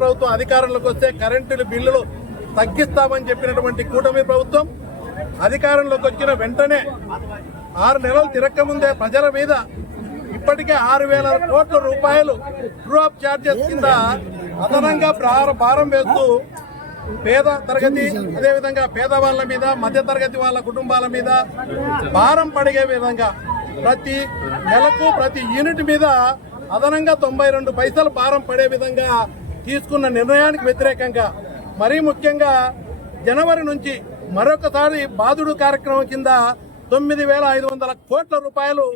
ప్రభుత్వం అధికారంలోకి వస్తే కరెంటు బిల్లులు తగ్గిస్తామని చెప్పినటువంటి కూటమి ప్రభుత్వం అధికారంలోకి వచ్చిన వెంటనే 6 నెలలు తిరక్కముందే ప్రజల మీద ఇప్పటికే 6,000 కోట్ల రూపాయలు ట్రూ అప్ ఛార్జెస్ కింద అదనంగా భారం వేస్తూ పేద తరగతి అదేవిధంగా పేదవాళ్ల మీద మధ్యతరగతి వాళ్ళ కుటుంబాల మీద భారం పడిగే విధంగా ప్రతి నెలకు ప్రతి యూనిట్ మీద అదనంగా 92 పైసలు భారం పడే విధంగా తీసుకున్న నిర్ణయానికి వ్యతిరేకంగా మరీ ముఖ్యంగా జనవరి నుంచి మరొకసారి బాదుడు కార్యక్రమం కింద 9,500 కోట్ల రూపాయలు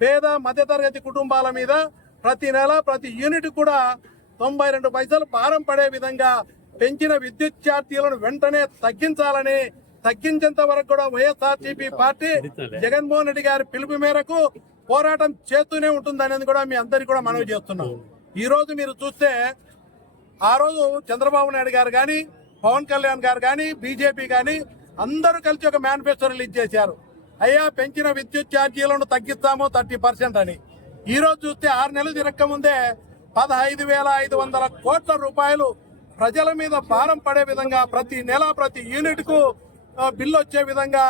పేద మధ్యతరగతి కుటుంబాల మీద ప్రతి నెల ప్రతి యూనిట్ కూడా 92 పైసలు భారం పడే విధంగా పెంచిన విద్యుత్ ఛార్జీలను వెంటనే తగ్గించాలని, తగ్గించేంత వరకు కూడా వైఎస్ఆర్సీపీ పార్టీ జగన్మోహన్ రెడ్డి గారి పిలుపు మేరకు పోరాటం చేస్తూనే ఉంటుందనేది కూడా మీ అందరికీ కూడా మనవి చేస్తున్నాం. ఈ రోజు మీరు చూస్తే ఆ రోజు చంద్రబాబు నాయుడు గారు కానీ, పవన్ కళ్యాణ్ గారు కానీ, బీజేపీ కానీ అందరూ కలిసి ఒక మేనిఫెస్టో రిలీజ్ చేశారు. అయ్యా పెంచిన విద్యుత్ ఛార్జీలను తగ్గిస్తాము 30% అని. ఈ రోజు చూస్తే 6 నెలలు తిరక్క ముందే 15,500 కోట్ల రూపాయలు ప్రజల మీద భారం పడే విధంగా ప్రతి నెల ప్రతి యూనిట్ కు బిల్లు వచ్చే విధంగా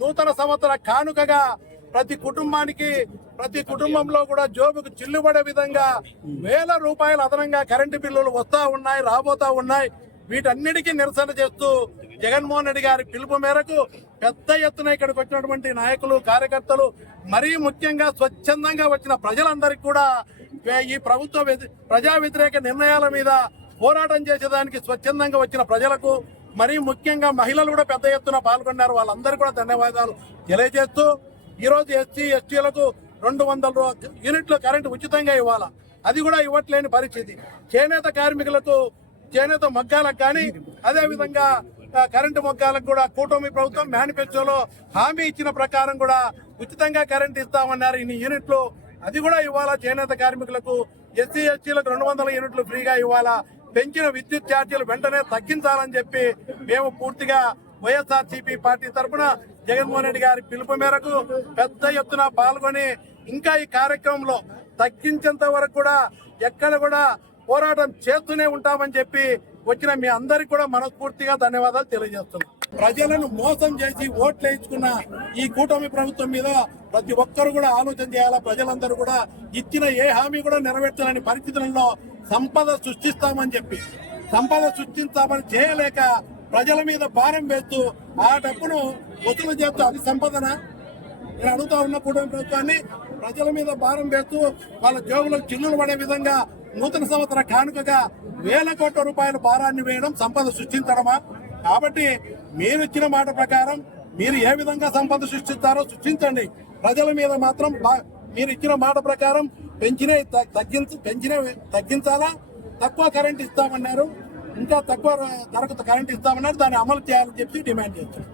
నూతన సంవత్సర కానుకగా ప్రతి కుటుంబానికి ప్రతి కుటుంబంలో కూడా జోబుకు చిల్లుబడే విధంగా 1,000 రూపాయలు అదనంగా కరెంటు బిల్లులు వస్తా ఉన్నాయి, రాబోతా ఉన్నాయి. వీటన్నిటికీ నిరసన చేస్తూ జగన్మోహన్ రెడ్డి గారి పిలుపు మేరకు పెద్ద ఎత్తున ఇక్కడికి వచ్చినటువంటి నాయకులు, కార్యకర్తలు, మరీ ముఖ్యంగా స్వచ్ఛందంగా వచ్చిన ప్రజలందరికీ కూడా ఈ ప్రభుత్వ ప్రజా వ్యతిరేక నిర్ణయాల మీద పోరాటం చేసేదానికి స్వచ్ఛందంగా వచ్చిన ప్రజలకు, మరీ ముఖ్యంగా మహిళలు కూడా పెద్ద ఎత్తున పాల్గొన్నారు. వాళ్ళందరూ కూడా ధన్యవాదాలు తెలియజేస్తూ ఈరోజు ఎస్సీ ఎస్టీలకు 200 యూనిట్ల కరెంటు ఉచితంగా ఇవ్వాలా, అది కూడా ఇవ్వట్లేని పరిస్థితి. చేనేత కార్మికులకు, చేనేత మగ్గాలకు కానీ అదేవిధంగా కరెంటు మొగ్గాలకు కూడా కూటమి ప్రభుత్వం మేనిఫెస్టోలో హామీ ఇచ్చిన ప్రకారం కూడా ఉచితంగా కరెంటు ఇస్తామన్నారు. ఇన్ని యూనిట్లు అది కూడా ఇవ్వాలా. చేనేత కార్మికులకు, ఎస్సీ ఎస్టీలకు 200 యూనిట్లు ఫ్రీగా ఇవ్వాలా. పెంచిన విద్యుత్ ఛార్జీలు వెంటనే తగ్గించాలని చెప్పి మేము పూర్తిగా వైఎస్ఆర్సీపీ పార్టీ తరఫున జగన్మోహన్ రెడ్డి గారి పిలుపు మేరకు పెద్ద ఎత్తున పాల్గొని ఇంకా ఈ కార్యక్రమంలో తగ్గించేంత వరకు కూడా ఎక్కడ కూడా పోరాటం చేస్తూనే ఉంటామని చెప్పి వచ్చిన మీ అందరికీ కూడా మనస్ఫూర్తిగా ధన్యవాదాలు తెలియజేస్తున్నాం. ప్రజలను మోసం చేసి ఓట్లు వేయించుకున్న ఈ కూటమి ప్రభుత్వం మీద ప్రతి ఒక్కరు కూడా ఆలోచన చేయాలా. ప్రజలందరూ కూడా ఇచ్చిన ఏ హామీ కూడా నెరవేర్చాలని పరిస్థితులలో సంపద సృష్టిస్తామని చెప్పి సంపద సృష్టిస్తామని చేయలేక ప్రజల మీద భారం వేస్తూ ఆ డబ్బును వసూలు చేస్తూ అది సంపదన? నేను అడుగుతా ఉన్న కూటమి ప్రభుత్వాన్ని ప్రజల మీద భారం వేస్తూ వాళ్ళ జోబులకు చిల్లులు పడే విధంగా నూతన సంవత్సర కానుకగా 1,000 కోట్ల రూపాయల భారాన్ని వేయడం సంపద సృష్టించడమా? కాబట్టి మీరు ఇచ్చిన మాట ప్రకారం మీరు ఏ విధంగా సంపద సృష్టిస్తారో సృష్టించండి. ప్రజల మీద మాత్రం మీరు ఇచ్చిన మాట ప్రకారం తగ్గించాలా, తక్కువ కరెంట్ ఇస్తామన్నారు, ఇంకా తక్కువ ధరకు కరెంట్ ఇస్తామన్నారు, దాన్ని అమలు చేయాలని చెప్పి డిమాండ్ చేస్తారు.